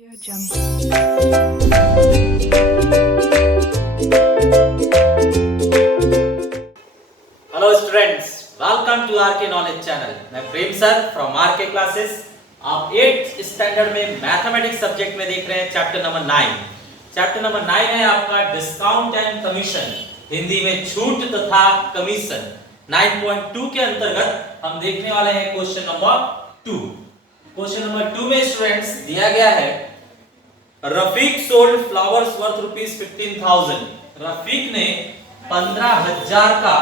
Audio Jungle. Hello students, welcome to RK knowledge channel. मैं Prem sir from RK classes. आप 8th standard में mathematics subject में देख रहे हैं चैप्टर नंबर 9। चैप्टर नंबर 9 है आपका डिस्काउंट एंड कमीशन, हिंदी में छूट तथा कमीशन। 9.2 के अंतर्गत हम देखने वाले हैं क्वेश्चन नंबर 2। क्वेश्चन नंबर 2 में स्टूडेंट्स दिया गया है, Rafiq sold flowers worth ₹15,000। Rafiq ने 15,000 का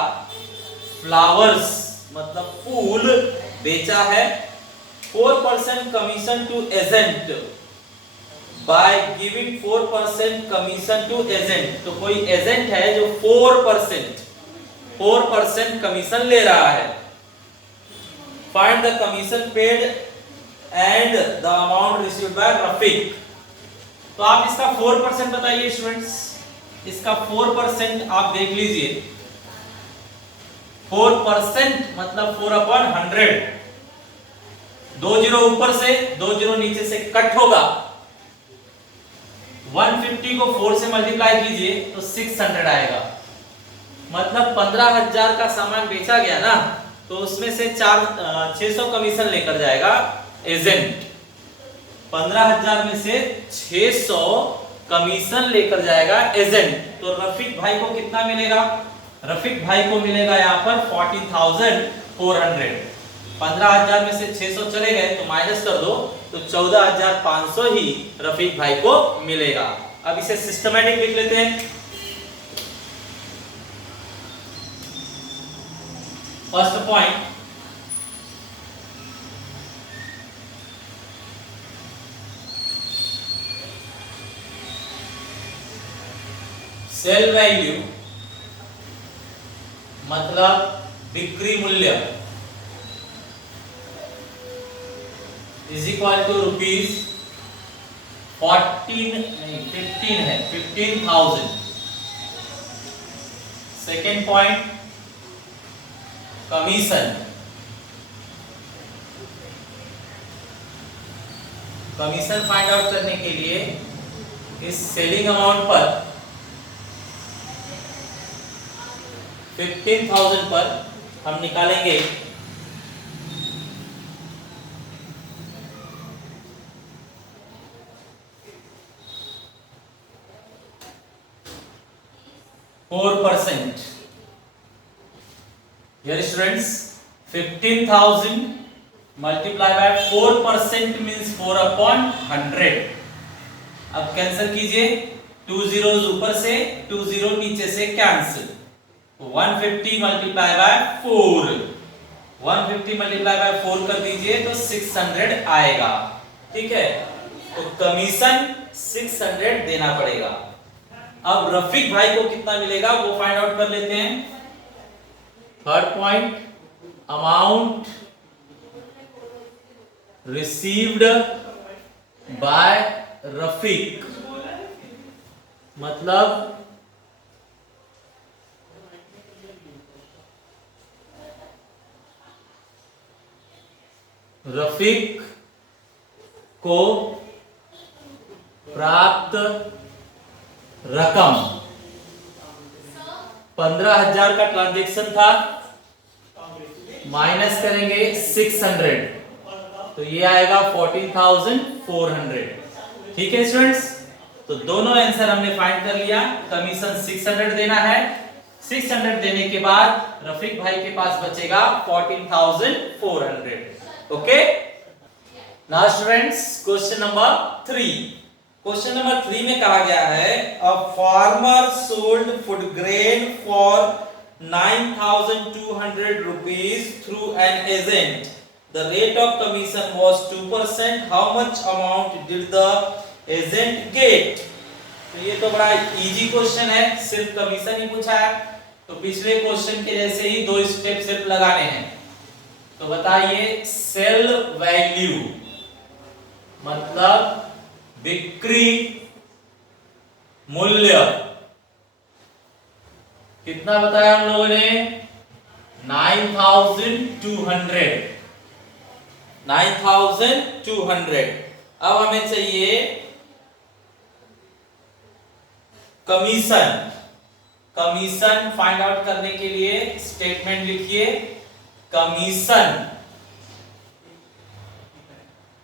फ्लावर्स मतलब फूल बेचा है। 4% commission to agent by giving 4% commission to agent. तो कोई एजेंट है जो 4% कमीशन ले रहा है। Find the commission paid and the amount received by Rafiq. तो आप इसका 4% बताइए स्टूडेंट्स। इसका 4% आप देख लीजिए। 4% मतलब 4/100। 2 जीरो ऊपर से 2 जीरो नीचे से कट होगा। 150 को 4 से मल्टीप्लाई कीजिए तो 600 आएगा। मतलब 15,000 का सामान बेचा गया ना, तो उसमें से 600 कमीशन लेकर जाएगा एजेंट। 15,000 में से 600 कमीशन लेकर जाएगा एजेंट। तो रफीक भाई को कितना मिलेगा? रफीक भाई को मिलेगा यहाँ पर 14,400। 15,000 में से 600 चले गए तो माइनस कर दो, तो 14,500 ही रफीक भाई को मिलेगा। अब इसे सिस्टमैटिक लिख लेते हैं। फर्स्ट पॉइंट, सेल वैल्यू मतलब बिक्री मूल्य इज इक्वल टू ₹15 है, 15,000। Second point, commission. Commission find out करने के लिए इस सेलिंग अमाउंट पर 15,000 पर हम निकालेंगे %4। Here students, 15,000 multiplied by 4% means 4/100। अब कैंसिल कीजिए, 2 जीरोस ऊपर से 2 जीरो नीचे से cancel. 150 multiply by 4, 150 multiply by 4 कर दीजिए तो 600 आएगा। ठीक है, तो कमीशन 600 देना पड़ेगा। अब रफीक भाई को कितना मिलेगा वो फाइंड आउट कर लेते हैं। Third point, amount received by Rafiq मतलब रफीक को प्राप्त रकम। 15,000 का ट्रांजैक्शन था, माइनस करेंगे 600 तो ये आएगा 14,400। ठीक है स्टूडेंट्स, तो दोनों आंसर हमने फाइंड कर लिया। कमीशन 600 देना है। 600 देने के बाद रफीक भाई के पास बचेगा 14,400। Okay, now students question number 3। Question number 3 में कहा गया है, a farmer sold food grain for 9,200 rupees through an agent. The rate of commission was 2%। How much amount did the agent get? तो ये तो बड़ा इजी क्वेश्चन है, सिर्फ कमीशन ही पूछा है। तो पिछले क्वेश्चन के जैसे ही 2 स्टेप सिर्फ लगाने हैं। तो बताइए, सेल वैल्यू मतलब बिक्री मूल्य कितना बताया हम लोगों ने? 9,200। अब हमें चाहिए कमीशन, कमीशन फाइंड आउट करने के लिए स्टेटमेंट लिखिए। कमीशन,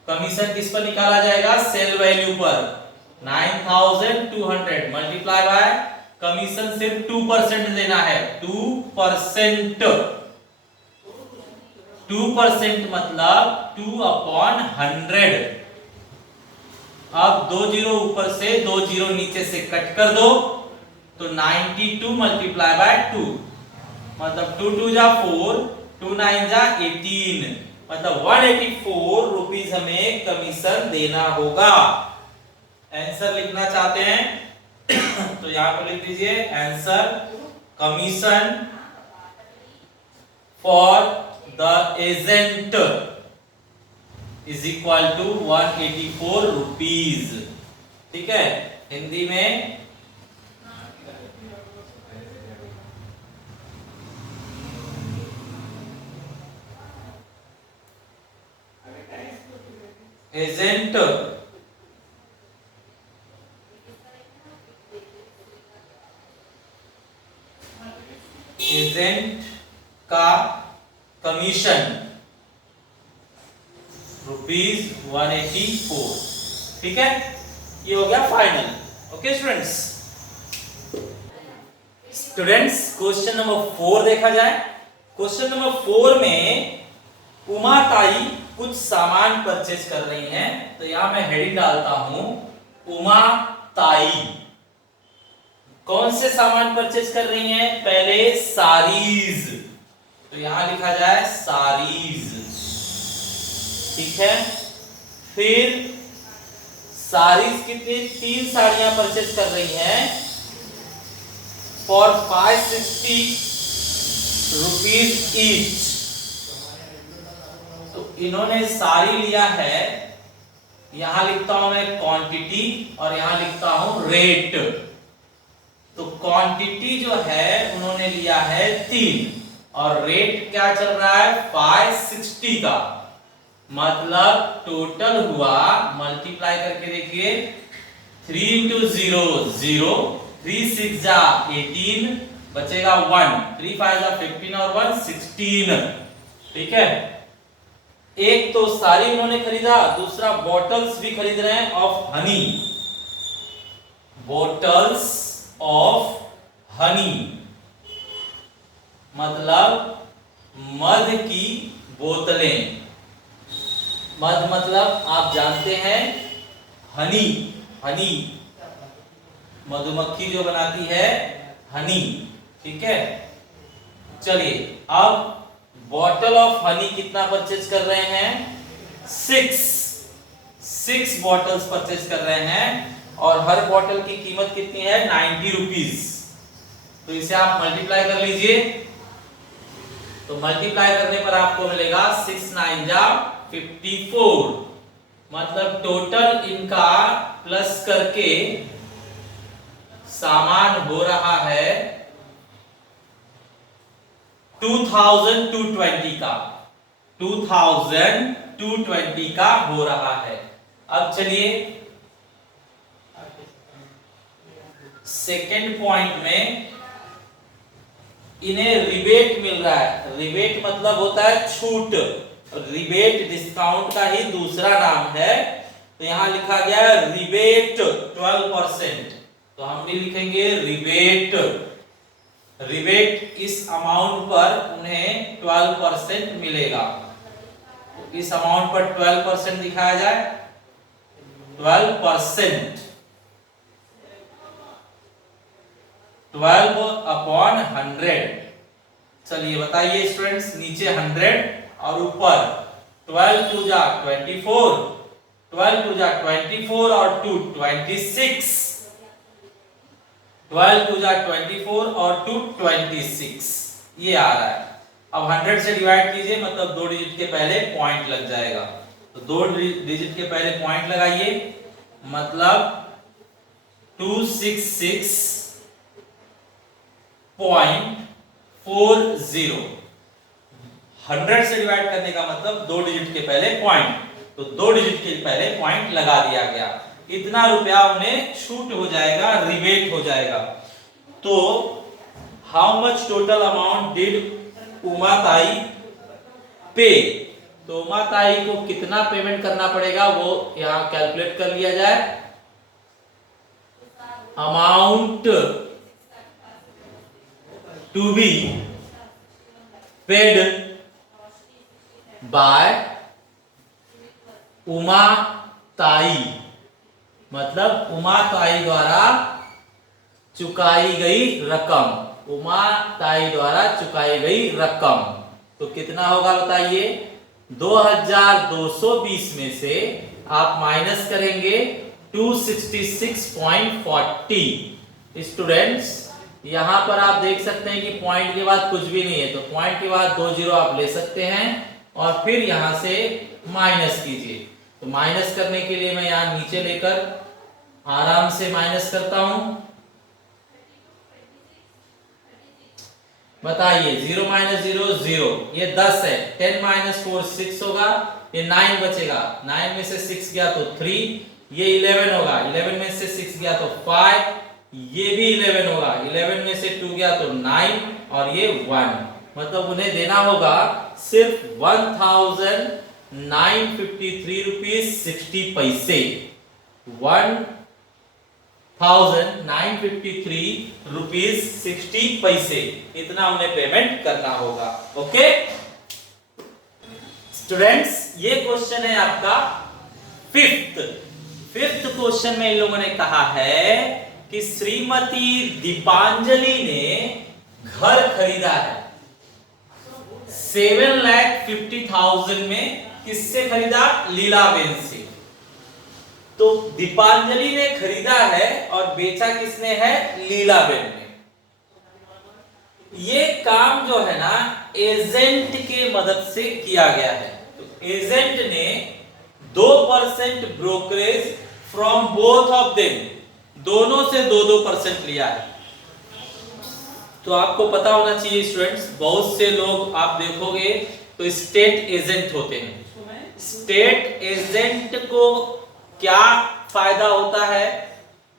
कमीशन किस पर निकाला जाएगा? सेल वैल्यू पर। 9200 मल्टीप्लाई बाय कमीशन सिर्फ 2% देना है, 2%। 2% मतलब 2/100। अब 2 जीरो ऊपर से 2 जीरो नीचे से कट कर दो तो 92 मल्टीप्लाई बाय 2 मतलब 2 2 जा 4, 2 9 जा 18 मतलब 184 रुपीज हमें कमीशन देना होगा। आंसर लिखना चाहते हैं तो यहां पर लिख दीजिए answer commission for the agent is equal to 184 rupees. ठीक है, हिंदी में एजेंट का कमीशन ₹184। ठीक है, ये हो गया final. Okay students, question number 4 देखा जाए। क्वेश्चन नंबर 4 में उमा ताई कुछ सामान परचेज कर रही हैं, तो यहां मैं हेडिंग डालता हूं उमा ताई कौन से सामान परचेज कर रही हैं? पहले साड़ीज, तो यहां लिखा जाए साड़ीज। ठीक है, फिर साड़ीज कितनी? 3 साड़ियां परचेज कर रही हैं फॉर 560 रुपीज ईच। तो इन्होंने साड़ी लिया है, यहां लिखता हूं मैं क्वांटिटी और यहां लिखता हूं रेट। तो क्वांटिटी जो है उन्होंने लिया है 3 और रेट क्या चल रहा है? 560 का। मतलब टोटल हुआ, मल्टीप्लाई करके देखिए, 3 into 0 0, 3 6 जा 18 बचेगा 1, 3 5 जा 15 और 1 16। ठीक है, एक तो साड़ी उन्होंने खरीदा, दूसरा बॉटल्स भी खरीद रहे हैं of honey, bottles of honey मतलब मध की बोतलें। मध मतलब आप जानते हैं हनी, हनी मधुमक्खी जो बनाती है हनी। ठीक है, चलिए अब बॉटल ऑफ हनी कितना परचेज कर रहे हैं? 6 बॉटल्स परचेज कर रहे हैं और हर बॉटल की कीमत कितनी है? 90 रुपीज। तो इसे आप मल्टीप्लाई कर लीजिए, तो मल्टीप्लाई करने पर आपको मिलेगा 6 9 जा 54। मतलब टोटल इनका प्लस करके सामान हो रहा है 2220 का, 2220 का हो रहा है। अब चलिए सेकेंड पॉइंट में इन्हें रिबेट मिल रहा है। रिबेट मतलब होता है छूट, रिबेट डिस्काउंट का ही दूसरा नाम है। तो यहां लिखा गया है रिबेट 12%, तो हम भी लिखेंगे रिबेट। रिबेट इस अमाउंट पर उन्हें 12% मिलेगा, तो इस अमाउंट पर 12% दिखाया जाए, 12%, 12/100। चलिए बताइए स्टूडेंट्स, नीचे 100 और ऊपर 12 2 जा 24, 12 2 जा 24 और 2 26, 12 2 जा 24 और 2 26, ये आ रहा है। अब 100 से डिवाइड कीजिए, मतलब 2 डिजिट के पहले पॉइंट लग जाएगा, तो 2 डिजिट के पहले पॉइंट लगाइए, मतलब 266.40। 100 से डिवाइड करने का मतलब 2 डिजिट के पहले पॉइंट, तो 2 डिजिट के पहले पॉइंट लगा दिया गया। इतना रुपया उन्हें छूट हो जाएगा, रिबेट हो जाएगा। तो how much total amount did Uma ताई पे, तो उमा ताई को कितना पेमेंट करना पड़ेगा वो यहां कैलकुलेट कर लिया जाए। Amount to be paid by Uma Tai, मतलब उमा ताई द्वारा चुकाई गई रकम, उमा ताई द्वारा चुकाई गई रकम। तो कितना होगा बताइए, 2220 में से आप माइनस करेंगे 266.40। स्टूडेंट्स यहां पर आप देख सकते हैं कि पॉइंट के बाद कुछ भी नहीं है, तो पॉइंट के बाद 2 जीरो आप ले सकते हैं और फिर यहां से माइनस कीजिए। तो माइनस करने के लिए मैं यहां नीचे लेकर आराम से माइनस करता हूं। बताइए 0 माइनस 0 0, ये 10 है, 10 माइनस 4 6 होगा, ये 9 बचेगा, 9 में से 6 गया तो 3, ये 11 होगा, 11 में से 6 गया तो 5, ये भी 11 होगा, 11 में से 2 गया तो 9 और ये 1, मतलब उन्हें देना होगा सिर्फ 1953 रुपीस 60 पैसे, 1953 रुपीस 60 पैसे, इतना उन्हें पेमेंट करना होगा। ओके स्टूडेंट्स, ये क्वेश्चन है आपका फिफ्थ क्वेश्चन में इन लोगों ने कहा है कि श्रीमती दीपांजलि ने घर खरीदा है 7,50,000 में, किससे खरीदा, लीलाबेन से। तो दीपांजलि ने खरीदा है और बेचा किसने है, लीलाबेन ने। ये काम जो है ना एजेंट के मदद से किया गया है। तो एजेंट ने 2% brokerage from both of them, दोनों से 2% लिया है। तो आपको पता होना चाहिए स्टूडेंट्स, बहुत से लोग आप देखोगे तो स्टेट एजेंट होते हैं। स्टेट एजेंट को क्या फायदा होता है,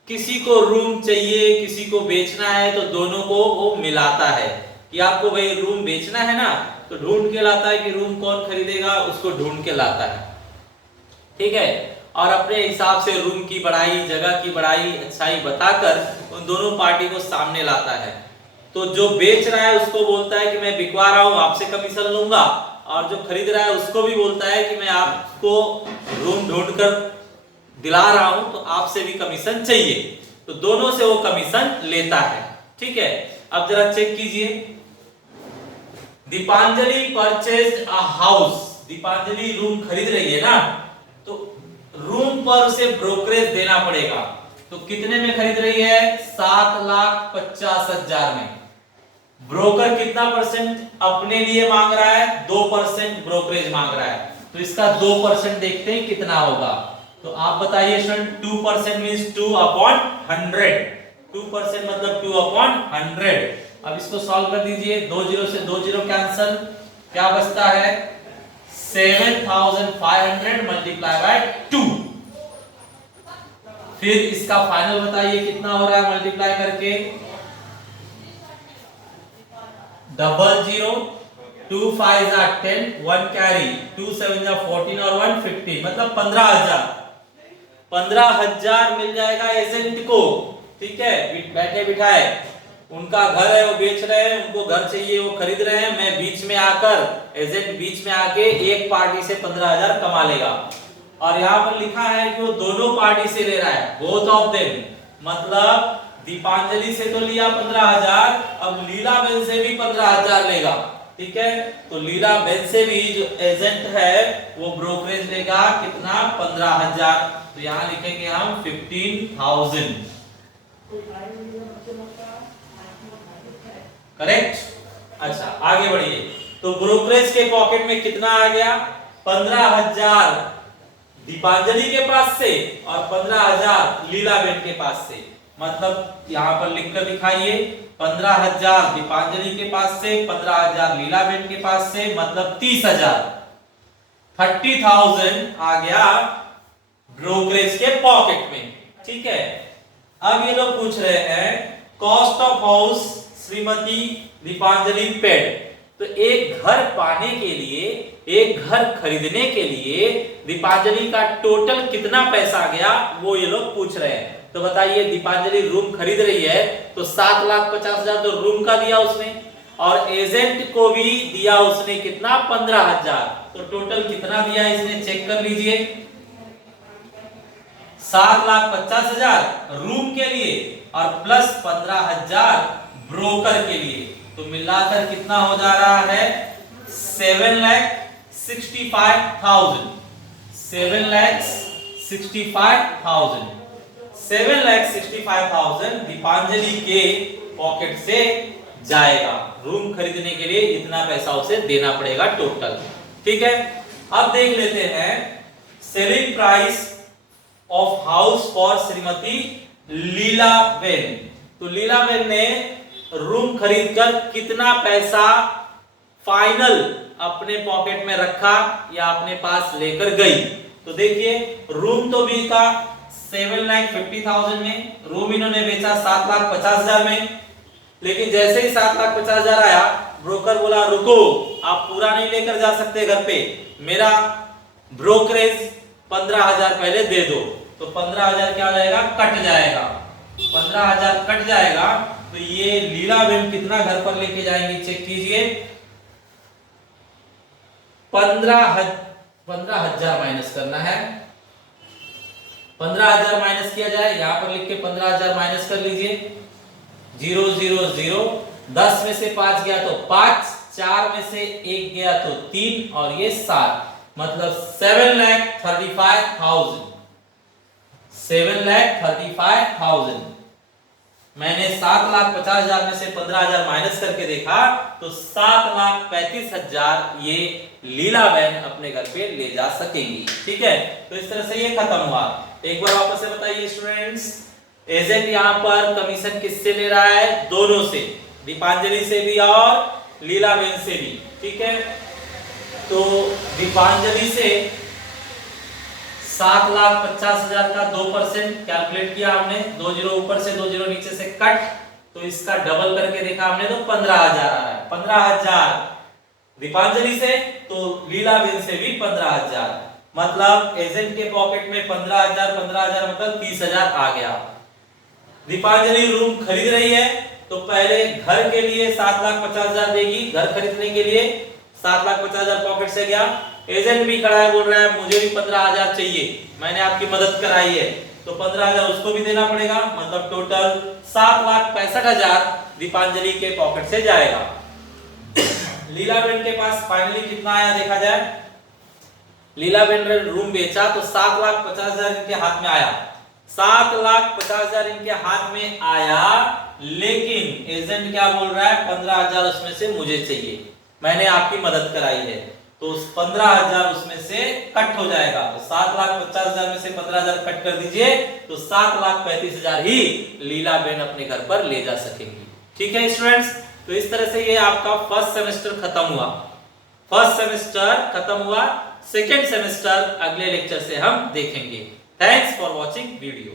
किसी को रूम चाहिए, किसी को बेचना है, तो दोनों को वो मिलाता है कि आपको भाई रूम बेचना है ना, तो ढूंढ के लाता है कि रूम कौन खरीदेगा, उसको ढूंढ के लाता है, ठीक है। और अपने हिसाब से रूम की बढ़ाई, जगह की बढ़ाई, अच्छाई बताकर उन दोनों पार्टी को सामने लाता है। तो जो बेच रहा है उसको बोलता है कि मैं बिकवा रहा हूं, आपसे कमीशन लूंगा, और जो खरीद रहा है उसको भी बोलता है कि मैं आपको रूम ढूंढकर दिला रहा हूं, तो आपसे भी कमीशन चाहिए। तो दोनों से वो कमीशन लेता है, ठीक है। अब जरा चेक कीजिए, Deepanjali purchased a house, Deepanjali room खरीद रही है ना, तो रूम पर उसे ब्रोकरेज देना पड़ेगा। तो कितने में खरीद रही है, 7,50,000 में। ब्रोकर कितना परसेंट अपने लिए मांग रहा है, 2% ब्रोकरेज मांग रहा है। तो इसका 2% देखते हैं कितना होगा। तो आप बताइए स्टूडेंट, 2% मींस 2/100, 2% मतलब 2/100। अब इसको सॉल्व कर दीजिए, 2 जीरो से 2 जीरो कैंसिल, क्या बचता है 7,500 मल्टीप्लाई बाय 2। फिर इसका फाइनल बताइए कितना हो रहा है मल्टीप्लाई करके, 00, 2 5 are 10, 1 कैरी, 2 7 are 14 और 1 50, मतलब 15,000 मिल जाएगा एजेंट को, ठीक है। बैठे बिठाए, उनका घर है, वो बेच रहे हैं, उनको घर चाहिए, वो खरीद रहे हैं, मैं बीच में आकर, एजेंट बीच में आके एक पार्टी से 15,000 कमा लेगा। और यहाँ पर लिखा है कि वो दोनों पार्टी से ले रहा है, बोथ ऑफ देम, मतलब दीपांजलि से तो लिया 15,000, अब लीलाबेन से भी 15,000 लेगा, ठीक है। तो लीलाबेन से भी जो एजेंट है वो ब्रोकरेज लेगा कितना, 15,000। तो यहाँ लिखेंगे हम 15,000, करेक्ट। अच्छा आगे बढ़िए, तो ब्रोकरेज के पॉकेट में कितना आ गया, 15,000 दीपांजलि के पास से और 15,000 लीलाबेन के पास से। मतलब यहां पर लिखकर दिखाइए, 15,000 दीपांजलि के पास से, 15,000 लीलाबेन के पास से, मतलब 30,000, 30,000 आ गया ब्रोकरेज के पॉकेट में। ठीक है, अब ये लोग पूछ रहे हैं cost of house Shrimati Deepanjali paid. तो एक घर पाने के लिए, एक घर खरीदने के लिए दीपांजलि का टोटल कितना पैसा गया वो ये लोग पूछ रहे हैं। तो बताइए, दीपांजलि रूम खरीद रही है तो 7,50,000 तो रूम का दिया उसने, और एजेंट को भी दिया उसने कितना, 15,000। तो टोटल कितना दिया इसने चेक कर लीजिए, 7,50,000 रूम के लिए और प्लस 15,000 ब्रोकर के लिए। तो मिलाकर कितना हो जा रहा है, 7,65,000। 7,65,000 7,65,000 दीपांजलि के पॉकेट से जाएगा। रूम खरीदने के लिए इतना पैसा उसे देना पड़ेगा टोटल। ठीक है, अब देख लेते हैं selling price of house for Shrimati Leelaben. तो लीलाबेन ने रूम खरीदकर कितना पैसा फाइनल अपने पॉकेट में रखा या अपने पास लेकर गई। तो देखिए, रूम तो बिका 7,50,000 में, रूम इन्होंने बेचा 7,50,000 में, लेकिन जैसे ही 7,50,000 आया, ब्रोकर बोला रुको, आप पूरा नहीं लेकर जा सकते घर पे, मेरा ब्रोकरेज 15,000 पहले दे दो। तो 15,000 क्या हो जाएगा, कट जाएगा। 15,000 कट जाएगा तो ये लीलाबेन कितना घर पर लेके जाएंगे, चेक कीजिए। 15,000 माइनस करना है। 15,000 माइनस किया जाए, यहां पर लिख के 15,000 माइनस कर लीजिए। 0 0 0, 10 में से 5 गया तो 5, 4 में से 1 गया तो 3 और ये 7, मतलब 7,35,000। 7,35,000। मैंने 7,50,000 में से 15,000 माइनस करके देखा तो 7,35,000 ये लीलाबेन अपने घर पे ले जा सकेंगी। ठीक है, तो इस तरह से ये खत्म हुआ। एक बार वापस से बताइए स्टूडेंट्स, एजेंट यहाँ पर कमीशन किससे ले रहा है, दोनों से, दीपांजलि से भी और लीलाबेन से भी। ठीक है, तो दीपांजलि से 7,50,000 का 2% कैलकुलेट किया हमने, 2 जीरो ऊपर से 2 जीरो नीचे से कट, तो इसका डबल करके देखा हमने तो 15,000 आ रहा है। 15,000 दीपांजलि से, तो लीलाबेन से भी 15,000, मतलब एजेंट के पॉकेट में 15,000 15,000 मतलब 30,000 आ गया। दीपांजलि रूम खरीद रही है तो पहले घर के लिए 7,50,000 देगी, घर खरीदने के लिए 7,50,000 पॉकेट से गया। एजेंट भी खड़ा है, बोल रहा है मुझे भी 15,000 चाहिए, मैंने आपकी मदद कराई है, तो 15,000 उसको भी देना पड़ेगा, मतलब टोटल 7,65,000 दीपांजलि के पॉकेट से जाएगा। लीलाबेन के पास फाइनली कितना आया देखा जाए। लीलाबेन ने रूम बेचा तो 7,50,000 इनके हाथ में आया। 7,50,000 इनके हाथ में आया, लेकिन एजेंट क्या बोल रहा है, 15,000 उसमें से मुझे चाहिए, मैंने आपकी मदद कराई है, तो 15,000 उसमें से कट हो जाएगा। तो 7,50,000 में से 15,000 कट कर दीजिए तो 7,35,000 ही लीलाबेन अपने घर पर ले जा सकेंगी। ठीक है स्टूडेंट्स, तो इस तरह से ये आपका फर्स्ट सेमेस्टर खत्म हुआ। फर्स्ट सेमेस्टर खत्म हुआ, सेकेंड सेमेस्टर अगले लेक्चर से हम देखेंगे। Thanks for watching video.